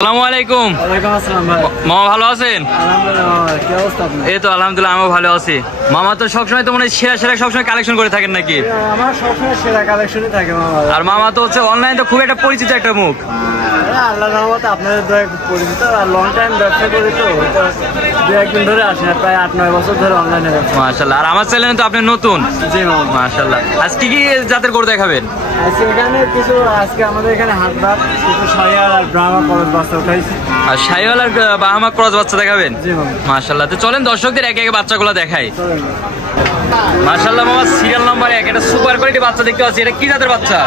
আসসালামু আলাইকুম। ওয়ালাইকুম আসসালাম ভাই। মামা ভালো আছেন? আলহামদুলিল্লাহ। কি অবস্থা আপনার? এই তো আলহামদুলিল্লাহ আমি ভালো আছি। মামা তো সবসময় তো মানে সেরা সেরা সবসময় কালেকশন করে থাকেন নাকি? আমার সবসময় সেরা কালেকশনই থাকে মামা। আর মামা তো হচ্ছে অনলাইনে তো খুব একটা পরিচিত একটা মুখ। আল্লাহর রহমতে আপনাদের দয়া পরিচিত আর লং টাইম ব্যবসা করি তো দু একদিন ধরে আসে না, প্রায় 8-9 বছর ধরে অনলাইনে ব্যবসা। মাশাআল্লাহ। আর আমার চ্যানেলে তো আপনি নতুন। জি মামা। মাশাআল্লাহ। আজকে কি জাতের গরু দেখাবেন? আজকে আমাদের এখানে হাটবাট কিছু শাহিওয়াল আর ব্রাহ্মা খরচ বাচ্চা উঠাইছি। আর শাহিওয়াল আর বাহামা ক্রস বাচ্চা দেখাবেন? জি মামা। মাশাআল্লাহ। তো চলেন দর্শকদের একে একে বাচ্চাগুলো দেখাই। চলেন। মাশাআল্লাহ মামা, সিরিয়াল নাম্বার 1 এটা সুপার কোয়ালিটি বাচ্চা দেখতে পাচ্ছি। এটা কি জাতের বাচ্চা?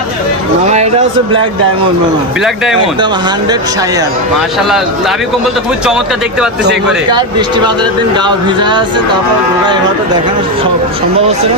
মামা এটা হচ্ছে ব্ল্যাক ডায়মন্ড মামা। Black diamond. একদম 100 শাহিওয়াল। মাশাআল্লাহ, লাভি কম্বল তো খুব চমৎকার দেখতে পাচ্ছি একবারে। বৃষ্টি বাদলের দিন গাও ভিজা আছে, তারপর ঘোড়া এভাবে দেখানো সম্ভব হচ্ছে না।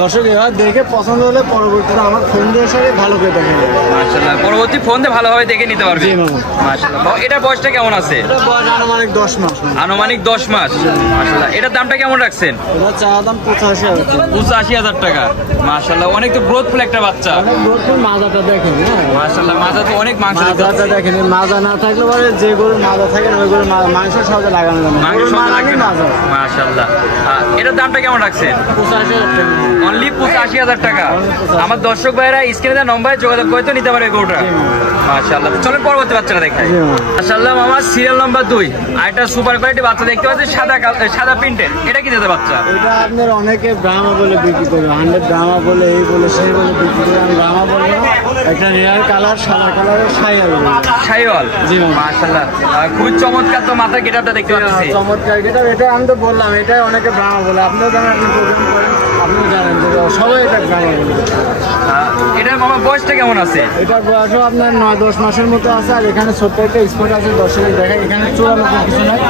দর্শক এবার দেখে পছন্দ হলে পরবর্তীতে আমার ফোন দিয়ে সাথে ভালো করে দেখে নেবে। মাশাআল্লাহ, পরবর্তী ফোন দিয়ে ভালোভাবে দেখে নিতে পারবে। জি মামা। মাশাআল্লাহ। এটার বয়সটা কেমন আছে? এটা বয়স আনুমানিক 10 মাস। আনুমানিক 10 মাস। মাশাআল্লাহ। এটার দামটা কেমন রাখছেন? এটা চা দাম 85,000 টাকা। 85,000 টাকা। মাশাআল্লাহ, অনেক তো গ্রোথফুল একটা বাচ্চা। অনেক ভরপুর। মাজাটা দেখেন। মাশাআল্লাহ, মাজা তো অনেক মাংস দেখতে মাজাটা দেখেন। মাজা না থাকলে পরে যে গরুর মাজা থাকে না ওই গরুর মাংস সহজে লাগানো যাবে না। মাংস গরুর মাজা লাগবে নেই, না। মাজা। মাশাআল্লাহ। এটার দামটা কেমন রাখছেন? 85,000 টাকা। অনলি 85,000 টাকা। আমার দর্শক ভাইরা স্ক্রিনে দেওয়া নম্বরে যোগাযোগ করে তো নিতে পারবে গরুটা। মাশাআল্লাহ। চলেন পরবর্তী বাচ্চাটা দেখাই। জি মামা। মাশাআল্লাহ মামা, সিরিয়াল নাম্বার 2 আর একটা সুপার কোয়ালিটি বাচ্চা দেখতে পাচ্ছি, সাদা প্রিন্টের। এটা কি জাতের বাচ্চা? এটা আপনার অনেকে ব্রাহ্মা বলে বিক্রি করে, 100 ব্রাহ্মা বলে এই বলে সেই বলে বিক্রি করে। আমি ব্রাহ্মা বলবো না, একটা রেয়ার কালার সাদা কালারের শাহিওয়াল। শাহিওয়াল। জি মামা। মাশাআল্লাহ, খুবই চমৎকার তো মাথার গেটআপটা দেখতে পাচ্ছি। চমৎকার। এটা আমি তো বললাম, এটা অনেকে ব্রাহ্মা বলে। আপনিও জানেন, আপনি প্রোগ্রাম করেন, আপনিও জানেন যে সবাই এটা ব্রাহ্মা বলে। এটার মামা বয়সটা কেমন আছে? এটার বয়সও আপনার 9-10 মাসের মতো আছে। আর এখানে ছোট্ট একটা স্পট আছে, দর্শকের দেখেন। এখানে চূড়ানো কিছু নাই।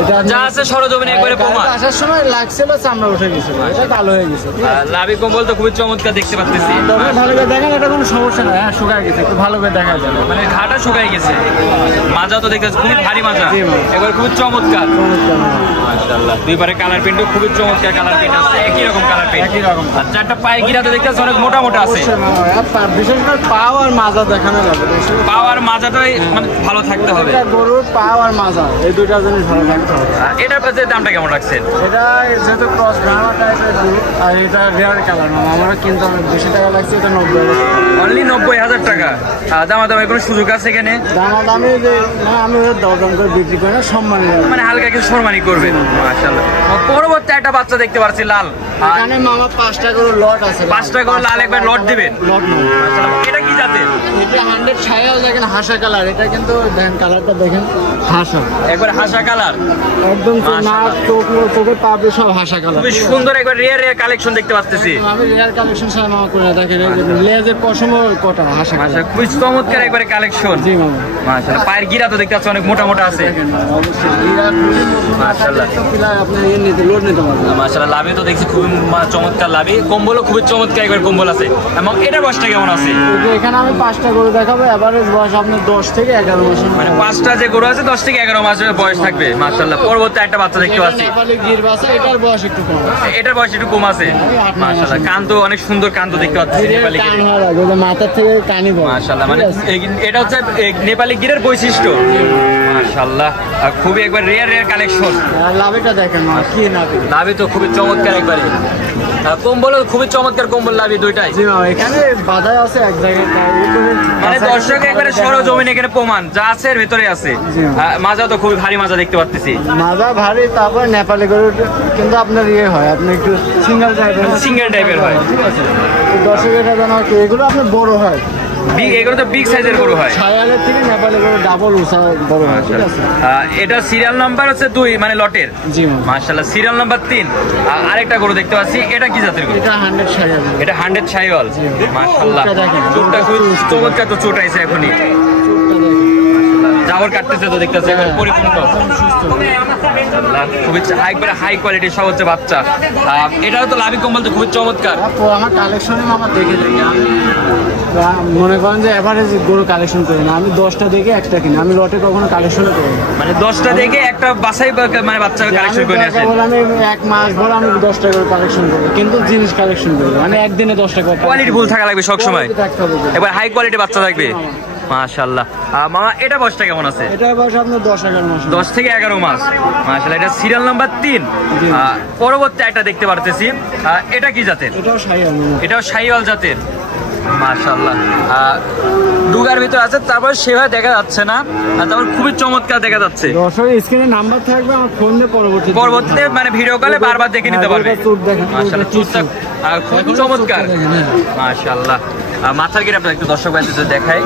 এটা যা আছে সরজমিনে একবারে প্রমাণ। আসার সময় লাগছিল চামড়া উঠে গেছিল, এটা কালো হয়ে গেছে। লাভি কম্বল তো খুবই চমৎকার দেখতে পাচ্ছি। তবে ভালো করে দেখেন, এটা কোনো সমস্যা নাই। হ্যাঁ, শুকায় গেছে, একটু ভালো করে দেখা যাবে। মানে ঘাটা শুকাই গেছে। মাজা তো দেখতে খুবই ভারী মাজা। জি ভাই। এবার খুবই চমৎকার। চমৎকার। মাশাআল্লাহ। দুইবারে কালার প্রিন্টও খুবই চমৎকার কালার প্রিন্ট আছে। একই রকম কালার প্রিন্ট। একই রকম। আর চারটা পায়ে গিরা তো দেখতে অনেক মোটা মোটা আছে। অবশ্যই মামা, বিশেষ করে পাও আর মাজা দেখানো যাবে। পাওয়ার মাজাটাই মানে ভালো থাকতে হবে। এটা গরুর পাও আর মাজা এই দুইটা জিনিস ভালো থাকতে হবে। এটার পাশে দামটা কেমন রাখছেন? এটা যেহেতু ক্রস ব্রাহ্মা টাইপের গরু, আর এটা রেয়ার কালার মামা, আমরা কিন্তু অনেক বেশি টাকা লাগছে। এটা 90,000 অনলি 90,000 টাকা। দামাদামের কোনো সুযোগ আছে এখানে? দামি যে না, আমি ওদের দরদাম করে বিক্রি করি না, সম্মানে মানে হালকা কিছু সম্মানই করবেন। মাশাআল্লাহ। পরবর্তী একটা বাচ্চা দেখতে পাচ্ছি লাল। এখানে মামা 5টা করে লট আছে। 5টা করে লাল একবার লট দিবেন। লট নয়। মাশাআল্লাহ। এটা কি জাতের? এটা 100 শাহিওয়াল দেখেন, হাসা কালার। এটা কিন্তু দেখেন কালারটা দেখেন, হাসা একবার হাসা কালার। একদম। নাক চোখ চোখের পাপড়ি সব হাসা কালার। খুবই সুন্দর একবার রিয়ার কালেকশন দেখতে পাচ্ছি। আমি রেয়ার কালেকশন সারা মামা করে দেখেন। এই যে লেজের পশমও কোটা হাসা কালার। মাশাআল্লাহ, খুবই চমৎকার একবারে কালেকশন। জি মামা। মাশাআল্লাহ। পায়ের গিরা তো দেখতে পাচ্ছি অনেক মোটা মোটা আছে। দেখেন মামা, অবশ্যই মাশাআল্লাহ। আপনি লোড নিতে পারবেন। মাশাআল্লাহ, লাভি তো দেখছি খুবই চমৎকার লাভি। কম্বলও খুবই চমৎকার একবার কম্বল আছে। এবং এটা বয়সটা কেমন আছে? এখানে আমি 5টা গরু দেখাবো। এভারেজ বয়স আপনার 10 থেকে 11 মাসের। মানে 5টা যে গরু আছে 10 থেকে 11 মাসের বয়স থাকবে। মাশাআল্লাহ। পরবর্তী একটা বাচ্চা দেখতে পাচ্ছি। নেপালি গির বাচ্চা, এটার বয়স একটু কম। এটার বয়স একটু কম আছে। মাশাআল্লাহ, কান তো অনেক সুন্দর কান তো দেখতে পাচ্ছি নেপালি কান গিরের। হওয়া লাগে, যে মাথার থেকে কানি বড়। মাশাআল্লাহ, মানে এটা হচ্ছে নেপালি গিরের বৈশিষ্ট্য। মাশাআল্লাহ, খুবই একবার রেয়ার কালেকশন। আর লাভিটা দেখেন মা, কি নাভি। লাভি তো খুবই চমৎকার একবারে। কম্বলও খুবই চমৎকার কম্বল লাভি দুইটাই। জি মামা, এখানে বাধা আছে এক জায়গায়। মানে দর্শক একবারে সরজমিন এখানে প্রমাণ যা আছে এর ভেতরে আছে। মাজা তো খুবই ভারী মাজা দেখতে পাচ্ছি। মাজা ভারী, তারপর নেপালি গরু কিন্তু আপনার ইয়ে হয়, আপনি একটু সিঙ্গেল টাইপের। সিঙ্গেল টাইপের হয়। ঠিক আছে। দর্শক এটা জানা কি, এগুলো আপনার বড় হয়। এগুলো তো বিগ সাইজের গরু হয়। শাহিওয়ালের থেকে নেপালি গরু ডাবল উঁচা বড় হয়। ঠিক আছে। এটা সিরিয়াল নাম্বার হচ্ছে 2 মানে লটের। জি মামা। মাশাআল্লাহ। সিরিয়াল নাম্বার 3 আরেকটা গরু দেখতে পাচ্ছি। এটা কি জাতের গরু? এটা 100 শাহিওয়াল। এটা 100 শাহিওয়াল। মাশাআল্লাহ, চোখটা দেখেন। চোখটা খুব চমৎকার তো চোট আইছে এখনই। চোখটা দেখেন। জাবর কাটতেছে তো দেখতেছে এখন পরিপূর্ণ সুস্থ। মাশাআল্লাহ, খুবই একবারে হাই কোয়ালিটি সব হচ্ছে বাচ্চা। এটাও তো লাভি কম্বল তো খুবই চমৎকার। আমার কালেকশনে মামা দেখে দেখি আমি মনে করেন যে এভারেজ গরু কালেকশন করি না। আমি 10টা দেখে একটা কিনি, আমি লটে কখনো কালেকশন করি না। মানে 10টা দেখে একটা বাছাই মানে বাচ্চা কালেকশন করে আসেন। আমি 1 মাস ভর আমি 10টা করে কালেকশন করি, কিন্তু জিনিস কালেকশন করি আমি একদিনে 10টা করে। কোয়ালিটি ফুল থাকা লাগবে সব সময়। এবার হাই কোয়ালিটি বাচ্চা থাকবে। মাশাআল্লাহ। মামা এটা বয়সটা কেমন আছে? এটা বয়স আপনার 10-11 মাস। 10 থেকে 11 মাস। মাশাআল্লাহ। এটা সিরিয়াল নাম্বার 3। পরবর্তী একটা দেখতে পারতেছি, এটা কি জাতের? এটাও শাহিওয়াল। এটাও শাহিওয়াল জাতের। মাশাআল্লাহ। দুগার ভিতর আছে, তারপর সেভাবে দেখা যাচ্ছে না, তারপর খুবই চমৎকার দেখা যাচ্ছে। দর্শকের স্ক্রিনে নাম্বার থাকবে, আমার ফোন দিয়ে পরবর্তীতে মানে ভিডিও কলে বারবার দেখে নিতে পারবে। মাশাআল্লাহ, চুটটা খুব চমৎকার। মাশাআল্লাহ। মাথার গেটা একটু দর্শক ভাইদের দেখাই,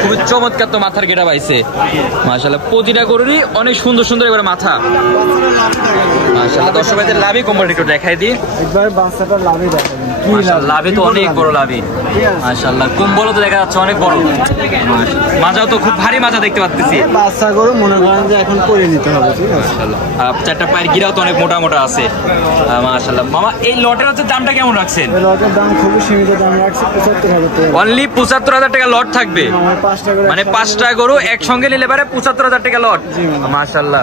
খুবই চমৎকার তো মাথার গেটা পাইছে। মাশাআল্লাহ, প্রতিটা গরুরই অনেক সুন্দর সুন্দর এবারে মাথা। মাশাআল্লাহ, দর্শক ভাইদের লাভি কম্বল একটু দেখাই দিই। একবার বাচ্চাটার লাভি দেখাবেন। মাশাআল্লাহ, লাভি তো অনেক বড় লাভি। মাশাআল্লাহ, কম্বলও তো দেখা যাচ্ছে অনেক বড়। মাজাও তো খুব ভারী মাজা দেখতে পাচ্ছি। বাচ্চা গরু মনে করেন যে এখন করে নিতে হবে, ঠিক আছে? মাশাআল্লাহ, চারটা পায়ের গিরাও তো অনেক মোটা মোটা আছে। মাশাআল্লাহ। মামা এই লটের হচ্ছে দামটা কেমন রাখছেন? এই লটের দাম খুবই সীমিত দাম রাখছি, 75,000 টাকা। অনলি 75,000 টাকা লট থাকবে। মানে 5টা গরু একসঙ্গে নিলে পারে 75,000 টাকা লট। মাশাআল্লাহ।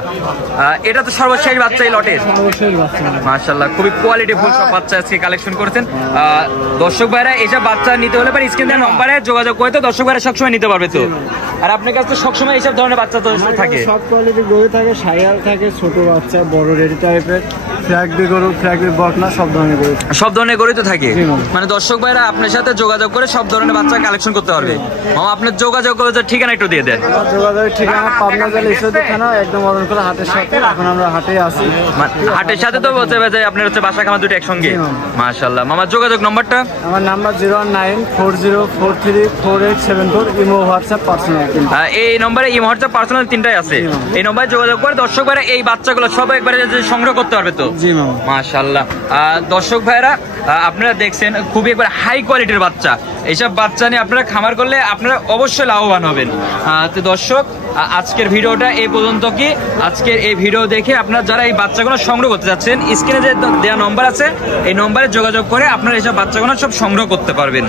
এটা তো সর্বশেষ বাচ্চা এই লটের। মাশাআল্লাহ, খুবই কোয়ালিটি ফুল সব বাচ্চা আজকে কালেকশন করেছেন। দর্শক ভাইরা এইসব বাচ্চা নিতে হলে পারে স্ক্রিন দেওয়া নম্বরে যোগাযোগ করে তো দর্শক ভাইরা সবসময় নিতে পারবে তো। আর আপনার কাছে সবসময় এইসব ধরনের বাচ্চা তো থাকে? সব কোয়ালিটির গরু থাকে, শাহিওয়াল থাকে, ছোট বাচ্চা, বড় রেডি টাইপের, ফ্ল্যাগবি গরু, ফ্ল্যাগবি বকনা, সব ধরনের গরু। সব ধরনের গরুই তো থাকে। মানে দর্শক ভাইরা আপনার সাথে যোগাযোগ করে সব ধরনের বাচ্চা কালেকশন করতে পারবে। মামা আপনার যোগাযোগ করে ঠিকানা একটু দিয়ে দেন। আমার যোগাযোগের ঠিকানা পাবনা জেলা ঈশ্বরদী থানা, একদম অরণখোলা হাটের সাথে। এখন আমরা হাটে আছি। হাটের সাথে তো বলতে হবে যে আপনার হচ্ছে বাসা খামার দুটো একসঙ্গে। মাশাআল্লাহ। মামা যোগাযোগ নম্বরটা? আমার নাম্বার 01940434874, ইমো হোয়াটসঅ্যাপ পার্সোনাল। এই নম্বরে ইমো হোয়াটসঅ্যাপ পার্সোনাল তিনটাই আছে। এই নম্বরে যোগাযোগ করে দর্শক ভাইরা এই বাচ্চাগুলো সব একবারে সংগ্রহ করতে পারবে তো। জি মামা। মাশাআল্লাহ। দর্শক ভাইরা আপনারা দেখছেন খুবই একবার হাই কোয়ালিটির বাচ্চা। এইসব বাচ্চা নিয়ে আপনারা খামার করলে আপনারা অবশ্যই লাভবান হবেন। তো দর্শক, আজকের ভিডিওটা এই পর্যন্ত। কি আজকের এই ভিডিও দেখে আপনারা যারা এই বাচ্চাগুলো সংগ্রহ করতে যাচ্ছেন, স্ক্রিনে যে দেওয়া নম্বর আছে এই নম্বরে যোগাযোগ করে আপনারা এইসব বাচ্চাগুলো সব সংগ্রহ করতে পারবেন।